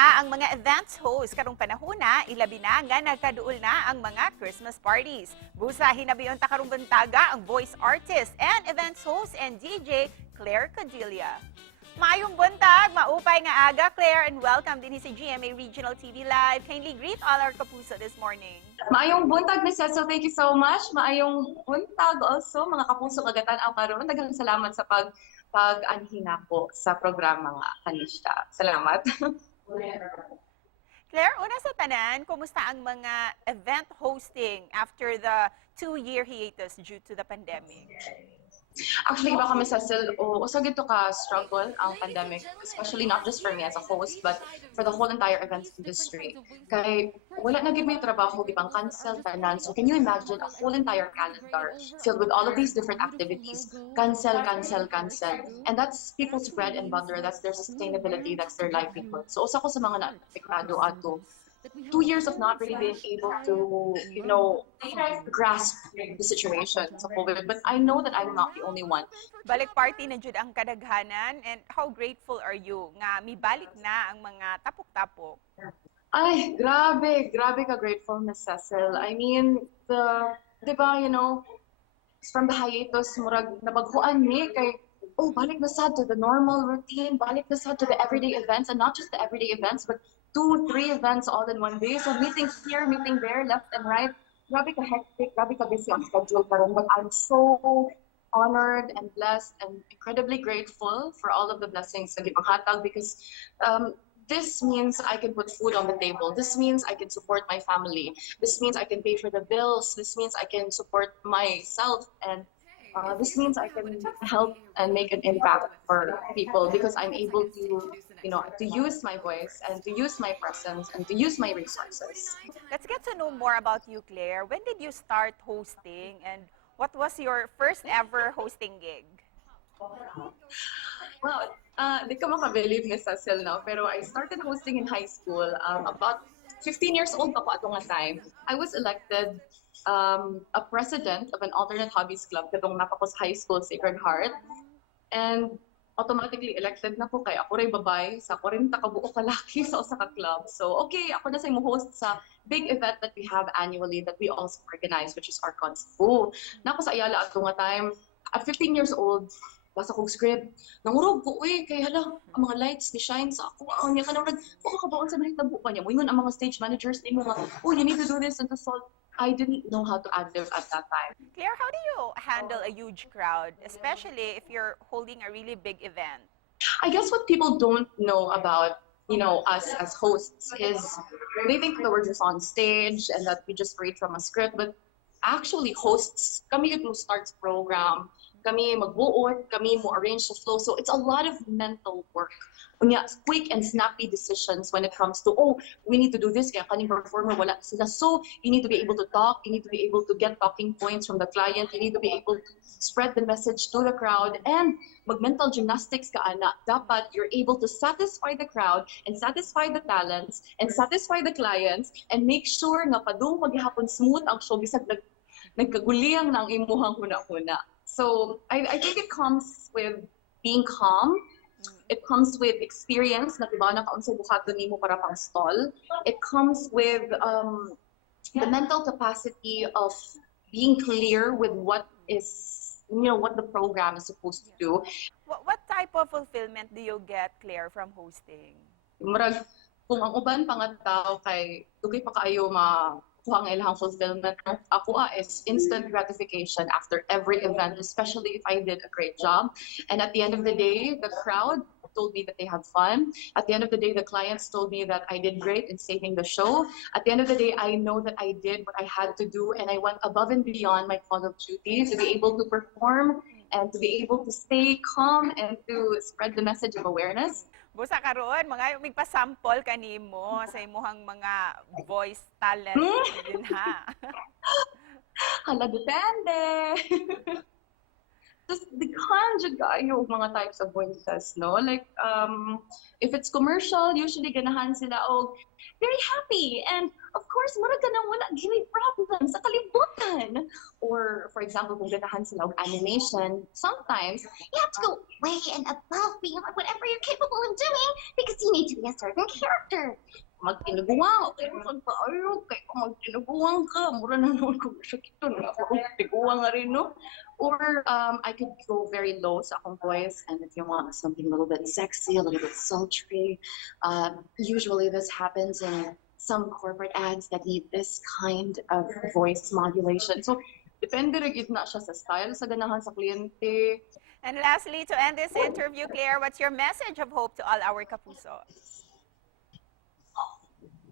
na ang mga events host karong panahona, ilabi na nga nagkaduol na ang mga Christmas parties. Busa hinabiyon ta karong buntaga ang voice artist and events host and DJ Claire Codilla. Maayong buntag, maupay nga aga, Claire, and welcome din sa GMA Regional TV Live. Kindly greet all our kapuso this morning. Maayong buntag, Ms. Cecil. Thank you so much. Maayong buntag also, mga kapuso kagatan ang karon. Daghang salamat sa pag-anhina po sa programa nga kanista. Salamat. Claire, una sa tanan, kumusta ang mga event hosting after the 2-year hiatus due to the pandemic? Actually, baka Ms. Cecil, usag ito ka struggle ang pandemic, especially not just for me as a host, but for the whole entire events industry. Kaya wala na gid may trabaho, di bang cancel tanan. So can you imagine a whole entire calendar filled with all of these different activities? Cancel. And that's people's bread and butter, that's their sustainability, that's their livelihood. So usa ko sa mga na-apektado ato 2 years of not really being able to, grasp the situation sa COVID. But I know that I'm not the only one. Balik party na jud ang kadaghanan, and how grateful are you nga mibalik na ang mga tapok-tapok? Ay, grabe ka grateful, Ms. Cecil. I mean, di ba, from the hiatus, murag nabaghuan ni kay balik na sad to the normal routine, balik na sad to the everyday events, and not just the everyday events, but 2-3 events all in one day. So meeting here, meeting there, left and right. Grabe ka hectic, grabe ka busy ang schedule karon. But I'm so honored and blessed and incredibly grateful for all of the blessings na gipanghatag, because this means I can put food on the table. This means I can support my family. This means I can pay for the bills. This means I can support myself, and this means I can help and make an impact for people, because I'm able to use my voice and to use my presence and to use my resources. Let's get to know more about you, Claire. When did you start hosting, and what was your first ever hosting gig? Well, di ka makabelieve, Ms. Cecil, no? Pero I started hosting in high school. About 15 years old pa ko atong nga time. I was elected a president of an alternate hobbies club katong napakos high school, Sacred Heart. And automatically elected na ko kay ako ray babay sa 40 ka buok kalaki sa usa ka club. So okay, ako na sa imo host sa big event that we have annually that we also organize, which is our Concept. Nako sa Ayala ato nga time, at 15 years old, basa kong script, nangurog ko, kay hala, ang mga lights ni shine sa ako, ang niya ka naman, kabaon sa mahitabo pa niya. Moingon ang mga stage managers, ni mga, you need to do this and to solve. I didn't know how to act at that time. Claire, how do you handle a huge crowd, especially if you're holding a really big event? I guess what people don't know about us as hosts is they think that we're just on stage and that we just read from a script, but actually hosts, kami yung starts program, kami magbuot, kami mo arrange the flow. So it's a lot of mental work. Quick and snappy decisions when it comes to, we need to do this, kaya kaning performer wala sila. So you need to be able to talk, you need to be able to get talking points from the client, you need to be able to spread the message to the crowd, and mag-mental gymnastics ka, ana. Dapat you're able to satisfy the crowd and satisfy the talents and satisfy the clients and make sure na padung maghapon smooth ang show bisag nagkaguliyang na ang imuhang huna-huna. So I think it comes with being calm. It comes with experience na diba na kaunsay buhaton nimo para pang stall. It comes with the mental capacity of being clear with what the program is supposed to do. What type of fulfillment do you get, Claire, from hosting? Murag kung ang uban pa nga tao kay dugay pa kaayo kuha ang ilahang fulfillment. Ako is instant gratification after every event, especially if I did a great job. And at the end of the day, the crowd told me that they had fun. At the end of the day, the clients told me that I did great in saving the show. At the end of the day, I know that I did what I had to do, and I went above and beyond my call of duty to be able to perform and to be able to stay calm and to spread the message of awareness. Busa karon, mga magpa-sample kanimo sa imuhang mga voice talent din ha. Hala, depende. Just gikan jud kayo mga types of voices, no? Like if it's commercial, usually ganahan sila very happy and of course, mura ka na wala gini problem sa kalibutan. Or, for example, kung ganahan sila og animation, sometimes You have to go way and above beyond whatever you're capable of doing because you need to be a certain character. magtinuguan, okay, kung kaayo, kay kung magtinuguan ka, mura na naman kung sakit to, tiguan nga rin, no? Or I could go very low sa akong voice, and if you want something a little bit sexy, a little bit sultry, usually this happens in some corporate ads that need this kind of voice modulation. So, depende rin gid na siya sa style sa ganahan sa kliyente. And lastly, to end this interview, Claire, what's your message of hope to all our kapuso?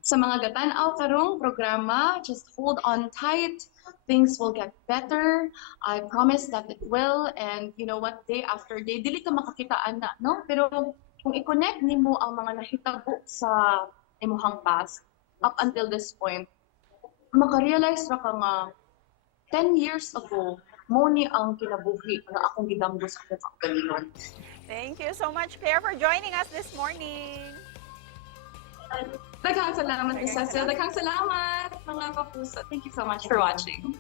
Sa mga gatanaw karong programa, just hold on tight. Things will get better. I promise that it will. And you know what, day after day, dili ka makakitaan na, no? Pero kung i-connect nimo ang mga nahitabo sa imuhang past, up until this point, makarealize ra ka nga 10 years ago, mo ni ang kinabuhi na akong gidamgo sa akong kaugalingon. Thank you so much, Claire, for joining us this morning. Daghang salamat, Cecil. Daghang salamat, mga kapuso. Thank you so much for watching.